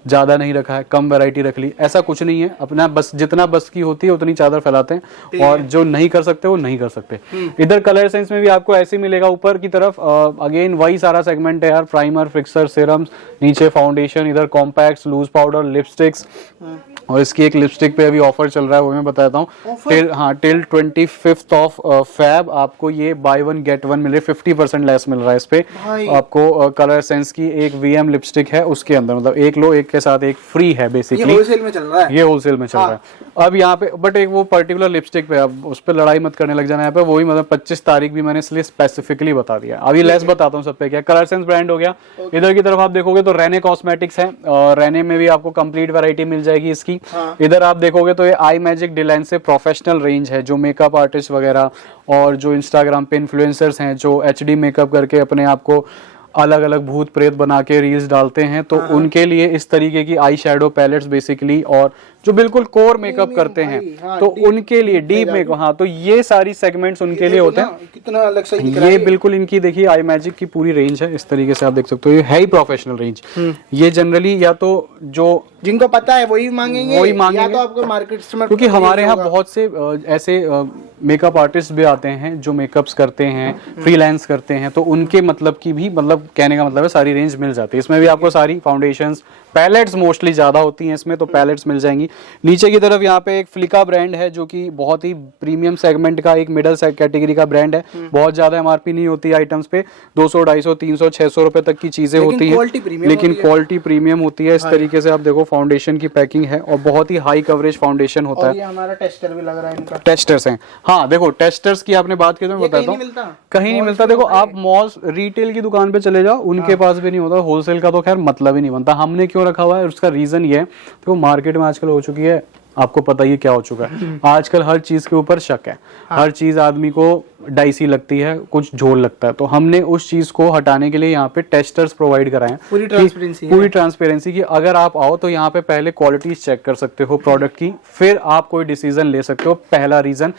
ज्यादा नहीं रखा है, कम वैरायटी रख ली, ऐसा कुछ नहीं है। अपना बस जितना बस की होती है उतनी चादर फैलाते हैं, और जो नहीं कर सकते वो नहीं कर सकते। इधर कलर एसेंस में भी आपको ऐसे मिलेगा, ऊपर की तरफ अगेन वही सारा सेगमेंट है यार, प्राइमर, फिक्सर, सीरम्स, नीचे फाउंडेशन, इधर कॉम्पैक्ट्स, लूज पाउडर, लिपस्टिक्स। और इसकी एक लिपस्टिक पे अभी ऑफर चल रहा है, वो मैं बताता हूँ। टिल 25 ऑफ फेब आपको ये बाय 1 गेट 1 मिल रही है, 50% लेस मिल रहा है इस पे आपको। कलर एसेंस की एक VM लिपस्टिक है, उसके अंदर मतलब एक लो एक के साथ एक फ्री है बेसिकली। ये होलसेल में चल रहा है, ये होलसेल में चल रहा है। अब यहाँ पे बट एक वो पर्टिकुलर लिपस्टिक पे अब उस पर लड़ाई मत करने लग जाना यहाँ पे, वही मतलब 25 तारीख भी मैंने इसलिए स्पेसिफिकली बता दिया। अभी लेस बताता हूँ सब पे क्या। कलर एसेंस ब्रांड हो गया। इधर की तरफ आप देखोगे तो रेने कॉस्मेटिक्स है, और रेने में भी आपको कंप्लीट वैरायटी मिल जाएगी इसकी। इधर आप देखोगे तो ये आई मैजिक डिलाइन से प्रोफेशनल रेंज है, जो मेकअप आर्टिस्ट वगैरह और जो इंस्टाग्राम पे इन्फ्लुएंसर्स हैं जो HD मेकअप करके अपने आप को अलग अलग भूत प्रेत बना के रील्स डालते हैं, तो उनके लिए इस तरीके की आई शेडो पैलेट्स बेसिकली, और जो बिल्कुल कोर मेकअप करते हैं तो उनके लिए डीप मेकअप, हाँ, तो ये सारी सेगमेंट्स उनके लिए होते हैं। कितना अलग से दिख रहा है ये बिल्कुल इनकी देखिए आई मैजिक की पूरी रेंज है, इस तरीके से आप देख सकते हो, ये है ही प्रोफेशनल रेंज। ये जनरली या तो जो जिनको पता है वही मांगेंगे, या तो आपको मार्केट में, क्योंकि हमारे यहाँ बहुत से ऐसे मेकअप आर्टिस्ट भी आते हैं जो मेकअप्स करते हैं, फ्रीलांस करते हैं, तो उनके मतलब की भी, मतलब कहने का मतलब है सारी रेंज मिल जाती है। इसमें भी आपको सारी फाउंडेशंस, पैलेट्स मोस्टली ज्यादा होती हैं इसमें, तो पैलेट्स मिल जाएंगी। नीचे की तरफ यहाँ पे एक फ्लिका ब्रांड है जो कि बहुत ही प्रीमियम सेगमेंट का, एक मिडल कैटेगरी का ब्रांड है। बहुत ज्यादा एमआरपी नहीं होती आइटम्स पे, 200, 250, 300, 600 रुपए तक की चीजें होती हैं, लेकिन क्वालिटी प्रीमियम होती है। इस तरीके से आप देखो फाउंडेशन की पैकिंग है और बहुत ही हाई कवरेज फाउंडेशन होता है। ये हमारा टेस्टर भी लग रहा है, इनका टेस्टर्स हैं। हाँ देखो, टेस्टर्स की आपने बात की तो मैं बताता हूँ, कहीं नहीं मिलता। देखो आप मॉल्स, रिटेल की दुकान पे चले जाओ, उनके पास भी नहीं होता। होलसेल का तो खैर मतलब ही नहीं बनता। हमने क्यों रखा हुआ है, उसका रीजन ये है, देखो मार्केट में आजकल हो चुकी है, आपको पता ही क्या हो चुका है, आजकल हर चीज के ऊपर शक है। हर चीज आदमी को डाइसी लगती है, कुछ झोल लगता है, तो हमने उस चीज को हटाने के लिए यहाँ पे टेस्टर्स प्रोवाइड कराए हैं। पूरी ट्रांसपेरेंसी की। अगर आप आओ तो यहाँ पे पहले क्वालिटी चेक कर सकते हो प्रोडक्ट की, फिर आप कोई डिसीजन ले सकते हो। पहला रीजन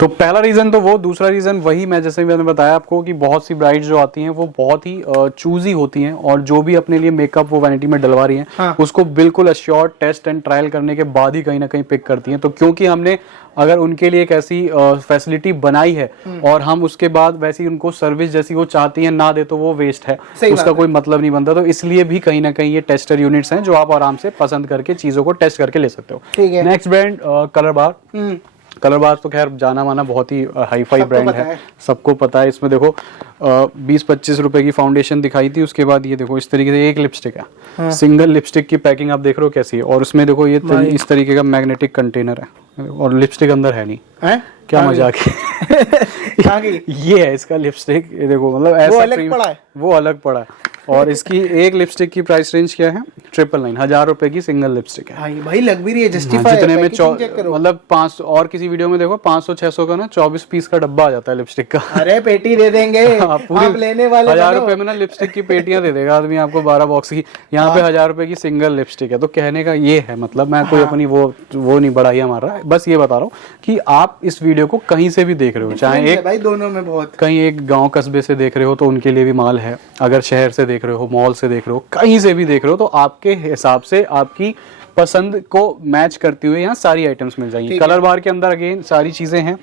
तो पहला रीजन तो वो, दूसरा रीजन वही मैं जैसे मैंने बताया आपको कि बहुत सी ब्राइड्स जो आती हैं वो बहुत ही चूजी होती हैं, और जो भी अपने लिए मेकअप वो वैनिटी में डलवा रही हैं, उसको बिल्कुल अश्योर्ड टेस्ट एंड ट्रायल करने के बाद ही कहीं ना कहीं पिक करती हैं। तो क्योंकि हमने अगर उनके लिए एक ऐसी फैसिलिटी बनाई है और हम उसके बाद वैसी उनको सर्विस जैसी वो चाहती हैं ना दे, तो वो वेस्ट है, उसका कोई मतलब नहीं बनता। तो इसलिए भी कहीं ना कहीं ये टेस्टर यूनिट्स हैं जो आप आराम से पसंद करके चीजों को टेस्ट करके ले सकते हो। नेक्स्ट ब्रांड कलर बार। कलर बार तो खैर जाना माना बहुत ही हाई फाई ब्रांड है, सबको पता है। इसमें देखो 20-25 रुपए की फाउंडेशन दिखाई थी, उसके बाद ये देखो इस तरीके से एक लिपस्टिक है, सिंगल लिपस्टिक की पैकिंग आप देख रहे हो कैसी है, और उसमें देखो ये इस तरीके का मैग्नेटिक कंटेनर है, और लिपस्टिक अंदर है नहीं है? क्या मजाक है। ये है इसका लिपस्टिक, ये देखो, मतलब ऐसा वो अलग पड़ा है। और इसकी एक लिपस्टिक की प्राइस रेंज क्या है, 999, 1000 रुपए की सिंगल लिपस्टिक है। भाई लग भी रही है, जस्टिफाई जितने में मतलब 500, और किसी वीडियो में देखो 500-600 का ना 24 पीस का डब्बा आ जाता है लिपस्टिक का। अरे पेटी दे देंगे आप लेने वाले, 1000 रुपए में ना लिपस्टिक की पेटियां दे देगा आदमी आपको, 12 बॉक्स की। यहाँ पे 1000 रुपए की सिंगल लिपस्टिक है। तो कहने का ये है, मतलब मैं कोई अपनी वो नहीं बढ़ाई मार रहा है, बस ये बता रहा हूँ कि आप इस वीडियो को कहीं से भी देख रहे हो, चाहे एक भाई दोनों में बहुत, कहीं एक गाँव कस्बे से देख रहे हो तो उनके लिए भी माल है, अगर शहर से देख रहे हो, मॉल से देख रहे हो, कहीं से भी देख रहे हो, तो आपके हिसाब से आपकी पसंद को मैच करती हुई यहाँ सारी आइटम्स मिल जाएंगी। कलर बार के अंदर अगेन सारी चीजें हैं।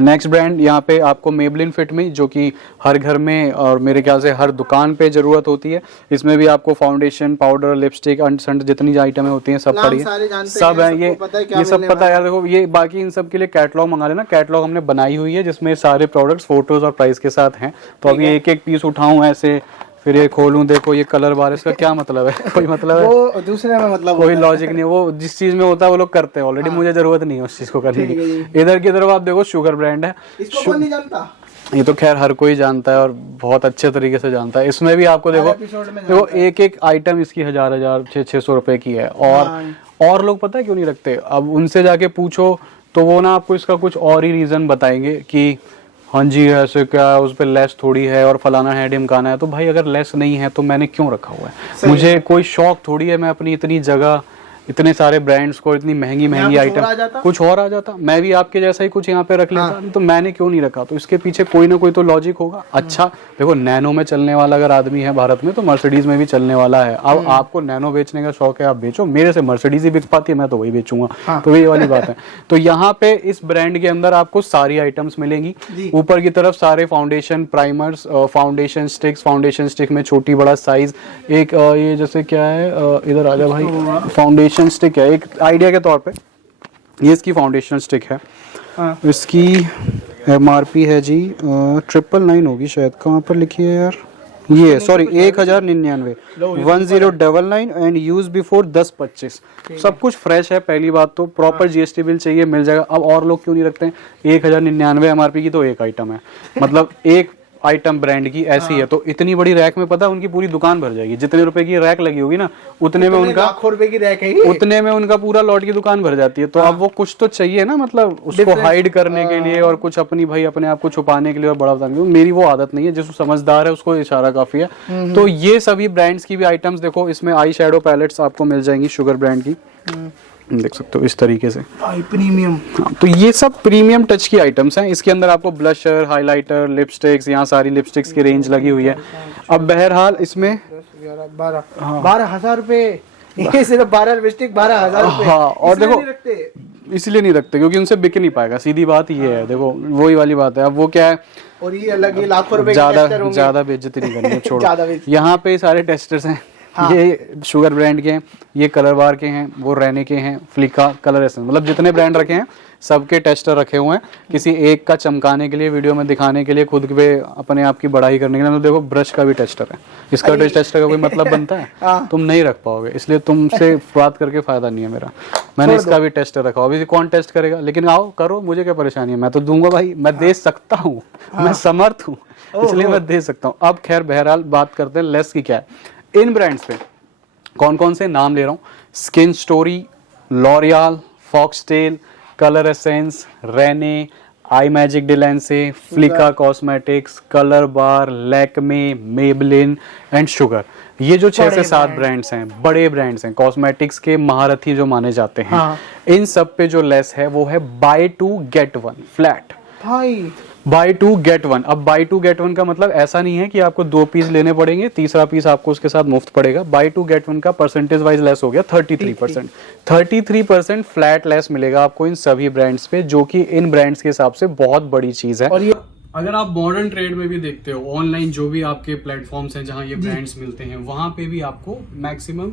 नेक्स्ट ब्रांड यहाँ पे आपको मेबलिन फिट मी, जो कि हर घर में और मेरे ख्याल से हर दुकान पे जरूरत होती है। इसमें भी आपको फाउंडेशन, पाउडर, लिपस्टिक, अंट जितनी आइटमें होती हैं सब पड़ी है, सब है। ये सब पता है यार। देखो ये बाकी इन सब के लिए कैटलॉग मंगा लेना, कैटलॉग हमने बनाई हुई है जिसमें सारे प्रोडक्ट्स फोटोज और प्राइस के साथ हैं। तो अभी एक एक पीस उठाऊं ऐसे, फिर ये खोलूं, देखो ये कलर बार, इसका क्या मतलब है, कोई मतलब है वो दूसरे में, मतलब कोई लॉजिक नहीं। वो जिस चीज में होता है वो लोग करते हैं ऑलरेडी, मुझे जरूरत नहीं है उस चीज को करने की। इधर की तरफ आप देखो शुगर ब्रांड है, इसको कौन नहीं जानता, ये तो खैर हर कोई जानता है और बहुत अच्छे तरीके से जानता है। इसमें भी आपको देखो एक एक आइटम इसकी 1000 600 रुपए की है, और लोग पता है क्यों नहीं रखते, अब उनसे जाके पूछो तो वो ना आपको इसका कुछ और ही रीजन बताएंगे कि हाँ जी ऐसे क्या है, उस पर लेस थोड़ी है और फलाना है ढिमकाना है। तो भाई अगर लेस नहीं है तो मैंने क्यों रखा हुआ है, मुझे कोई शौक थोड़ी है, मैं अपनी इतनी जगह इतने सारे ब्रांड्स को, इतनी महंगी आइटम, कुछ और आ जाता, मैं भी आपके जैसा ही कुछ यहाँ पे रख लेता। तो मैंने क्यों नहीं रखा, तो इसके पीछे कोई ना कोई तो लॉजिक होगा। अच्छा देखो, नैनो में चलने वाला अगर आदमी है भारत में तो मर्सिडीज में भी चलने वाला है। अब आपको नैनो बेचने का शौक है, आप बेचो, मेरे से मर्सिडीज ही बिक पाती है, मैं तो वही बेचूंगा। तो ये वाली बात है। तो यहाँ पे इस ब्रांड के अंदर आपको सारी आइटम्स मिलेंगी। ऊपर की तरफ सारे फाउंडेशन, प्राइमर्स, फाउंडेशन स्टिक में छोटी बड़ा साइज, एक ये जैसे क्या है, इधर आ जा भाई, फाउंडेशन स्टिक है। एक आइडिया के तौर पे ये इसकी फाउंडेशन स्टिक है, इसकी एमआरपी है जी 999 होगी शायद, कहाँ पर लिखी है यार, ये सॉरी 1099 1099 एंड यूज बिफोर 10-25। सब कुछ फ्रेश है। पहली बात तो प्रॉपर जीएसटी बिल चाहिए, मिल जाएगा। अब और लोग क्यों नहीं रखते हैं, 1099 एमआरपी की तो एक आइटम है, मतलब एक आइटम ब्रांड की ऐसी है, तो इतनी बड़ी रैक में पता है उनकी पूरी दुकान भर जाएगी। जितने रुपए की रैक लगी होगी ना उतने में उनका लाखों रुपए की रैक है, उतने में उनका पूरा लॉट की दुकान भर जाती है। तो अब वो कुछ तो चाहिए ना, मतलब उसको हाइड करने के लिए और कुछ अपनी भाई अपने आप को छुपाने के लिए और बड़ा बताने के लिए। मेरी वो आदत नहीं है, जिसको समझदार है उसको इशारा काफी है। तो ये सभी ब्रांड्स की भी आइटम्स देखो, इसमें आई शेडो पैलेट्स आपको मिल जाएंगी शुगर ब्रांड की, देख सकते हो इस तरीके से प्रीमियम। हाँ, तो ये सब प्रीमियम टच की आइटम्स हैं। इसके अंदर आपको ब्लशर, हाइलाइटर, लिपस्टिक्स, यहाँ सारी लिपस्टिक्स की रेंज लगी हुई है। अब बहरहाल इसमें 12,000 रुपए, ये सिर्फ 12 लिपस्टिक 12,000 रुपए। हाँ, और देखो इसलिए नहीं रखते क्योंकि उनसे बिक नहीं पाएगा, सीधी बात ये है। देखो वही वाली बात है। अब वो क्या है, और ये अलग ही लाखों रुपए ज्यादा बेइज्जती नहीं करनी है, छोड़ो। यहाँ पे सारे टेस्टर्स हैं। हाँ। ये शुगर ब्रांड के हैं, ये कलर बार के हैं, वो रहने के हैं, फ्लिका, कलर एसेंस, मतलब जितने ब्रांड रखे हैं सबके टेस्टर रखे हुए हैं। किसी एक का चमकाने के लिए, वीडियो में दिखाने के लिए, खुद पे अपने आप की बढ़ाई करने के लिए। तो देखो ब्रश का भी टेस्टर है, इसका टेस्टर का कोई मतलब बनता है? तुम नहीं रख पाओगे, इसलिए तुमसे बात करके फायदा नहीं है मेरा। मैंने इसका भी टेस्टर रखा, अभी कौन टेस्ट करेगा? लेकिन आओ करो, मुझे क्या परेशानी है, मैं तो दूंगा भाई, मैं दे सकता हूँ, मैं समर्थ हूँ, इसलिए मैं दे सकता हूँ। अब खैर बहरहाल बात करते हैं लेस की क्या है। इन ब्रांड्स पे कौन कौन से नाम ले रहा हूँ, Skin Story, L'Oreal, Foxtale, Colour Essence, Renee, आई मैजिक डिलेंसे, Flicka cosmetics, Colour Bar, Lakme, Maybelline and Sugar. ये जो 6 से 7 ब्रांड्स हैं, बड़े ब्रांड्स हैं, कॉस्मेटिक्स के महारथी जो माने जाते हैं। हाँ। इन सब पे जो लेस है वो है बाय 2 गेट 1 फ्लैट भाई, बाय 2 गेट 1। अब बाय 2 गेट 1 का मतलब ऐसा नहीं है कि आपको 2 पीस लेने पड़ेंगे, तीसरा पीस आपको उसके साथ मुफ्त पड़ेगा। बाय 2 गेट 1 का परसेंटेज वाइज लेस हो गया 33%। 33% फ्लैट लेस मिलेगा आपको इन सभी ब्रांड्स पे, जो कि इन ब्रांड्स के हिसाब से बहुत बड़ी चीज है। और ये अगर आप मॉडर्न ट्रेड में भी देखते हो, ऑनलाइन जो भी आपके प्लेटफॉर्म्स हैं जहां ये ब्रांड्स मिलते हैं, वहां पे भी आपको मैक्सिमम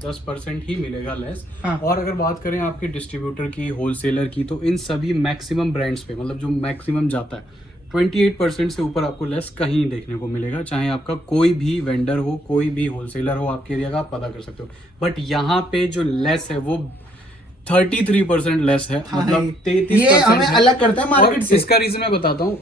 10% ही मिलेगा लेस। हाँ। और अगर बात करें आपके डिस्ट्रीब्यूटर की, होलसेलर की, तो इन सभी मैक्सिमम ब्रांड्स पे, मतलब जो मैक्सिमम जाता है, 28% से ऊपर आपको लेस कहीं देखने को मिलेगा। चाहे आपका कोई भी वेंडर हो, कोई भी होलसेलर हो आपके एरिया का, आप पता कर सकते हो। बट यहाँ पे जो लेस है वो 33% लेस है, मतलब 33%। ये हमें अलग करता है मार्केट से। इसका रीजन मैं बताता हूँ।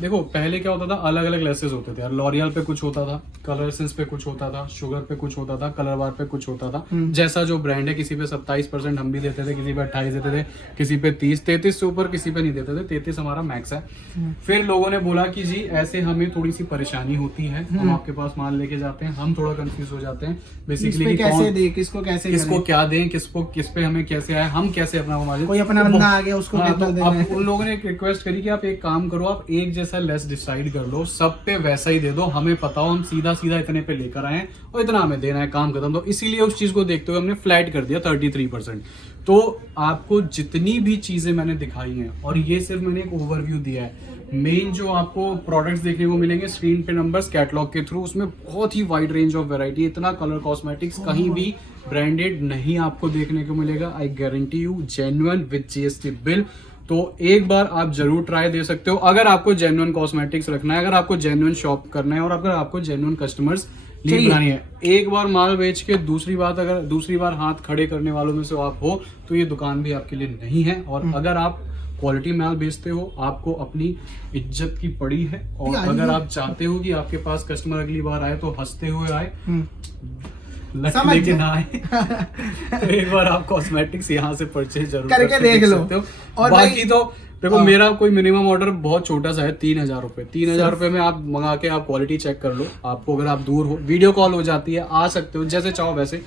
देखो पहले क्या होता था, अलग अलग लेसेस होते थे यार। लॉरियल पे कुछ होता था, कलर एसेंस पे कुछ होता था, शुगर पे कुछ होता था, कलर बार पे कुछ होता था। जैसा जो ब्रांड है, किसी पे 27% हम भी देते थे, किसी पे 28 देते थे, किसी पे 30, 33 से ऊपर किसी पे नहीं देते थे। 33 हमारा मैक्स है। फिर लोगों ने बोला कि जी ऐसे हमें थोड़ी सी परेशानी होती है, हम आपके पास माल लेके जाते हैं, हम थोड़ा कंफ्यूज हो जाते हैं बेसिकली, कैसे दे, किसको कैसे, किसको क्या दें, किसको किस पे हमें कैसे आए, हम कैसे अपना कोई अपना बंदा आ गया उसको कितना देना है। उन लोगों ने एक रिक्वेस्ट करी कि आप एक काम करो, आप एक जैसा लेस डिसाइड कर लो, सब पे वैसा ही दे दो, हमें पता हो हम सीधा सीधा इतने पे लेकर आए हैं और इतना हमें देना है, काम खत्म। तो इसीलिए उस चीज को देखते हुए हमने फ्लैट कर दिया 33%। तो आपको जितनी भी चीजें मैंने दिखाई हैं, और ये सिर्फ मैंने एक ओवरव्यू दिया है, मेन जो आपको प्रोडक्ट्स देखने को मिलेंगे स्क्रीन पे नंबर्स कैटलॉग के थ्रू, उसमें बहुत ही वाइड रेंज ऑफ वैरायटी। इतना कलर कॉस्मेटिक्स कहीं भी ब्रांडेड नहीं आपको देखने को मिलेगा। I guarantee you, genuine with GST bill. तो एक बार आप जरूर ट्राई दे सकते हो अगर आपको जेन्युइन कॉस्मेटिक्स रखना है, अगर आपको जेन्युइन शॉप करना है, और अगर आपको जेन्युइन कस्टमर्स लीड बनानी है। एक बार माल बेच के दूसरी बार हाथ खड़े करने वालों में से आप हो, तो ये दुकान भी आपके लिए नहीं है। और अगर आप क्वालिटी माल बेचते हो, आपको अपनी इज्जत की पड़ी है, और अगर आप चाहते हो कि आपके पास कस्टमर अगली बार आए तो हंसते हुए आए, लेके ना आए, तो एक बार आप कॉस्मेटिक्स यहाँ से परचेज जरूर करके देख लो। और बाकी तो देखो मेरा कोई मिनिमम ऑर्डर बहुत छोटा सा है, 3000 रुपए। 3000 रुपए में आप मंगा के आप क्वालिटी चेक कर लो। आपको अगर आप दूर हो, वीडियो कॉल हो जाती है, आ सकते हो जैसे चाहो वैसे।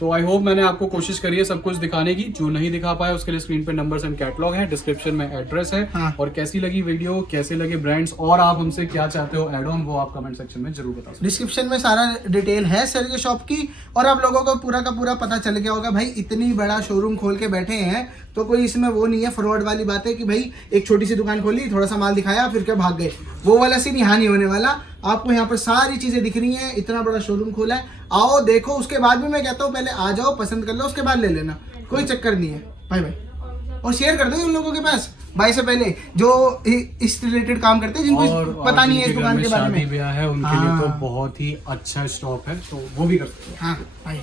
तो आई होप मैंने आपको कोशिश करी है सब कुछ दिखाने की। जो नहीं दिखा पाया उसके लिए स्क्रीन पे नंबर्स एंड कैटलॉग है, डिस्क्रिप्शन में एड्रेस है। हाँ। और कैसी लगी वीडियो, कैसे लगे ब्रांड्स, और आप हमसे क्या चाहते हो ऐड ऑन, वो आप कमेंट सेक्शन में जरूर बता सकते हो। डिस्क्रिप्शन में सारा डिटेल है सर के शॉप की, और आप लोगों को पूरा का पूरा पता चल गया होगा। भाई इतनी बड़ा शोरूम खोल के बैठे हैं, तो कोई इसमें वो नहीं है फ्रॉड वाली बात है कि भाई एक छोटी सी दुकान खोली, थोड़ा सा माल दिखाया, फिर क्या भाग गए। वो वाला सीन यहाँ नहीं होने वाला। आपको यहाँ पर सारी चीजें दिख रही हैं, इतना बड़ा शोरूम खोला है, आओ देखो। उसके बाद भी मैं कहता हूँ पहले आ जाओ, पसंद कर लो, उसके बाद ले लेना, कोई चक्कर नहीं है भाई। और शेयर कर दो उन लोगों के पास भाई से पहले जो इस रिलेटेड काम करते हैं, जिनको पता नहीं है इस दुकान के बारे में। शादी ब्याह है उनके लिए तो बहुत ही अच्छा स्टॉक है, तो वो भी कर सकते हैं। हाँ भाई।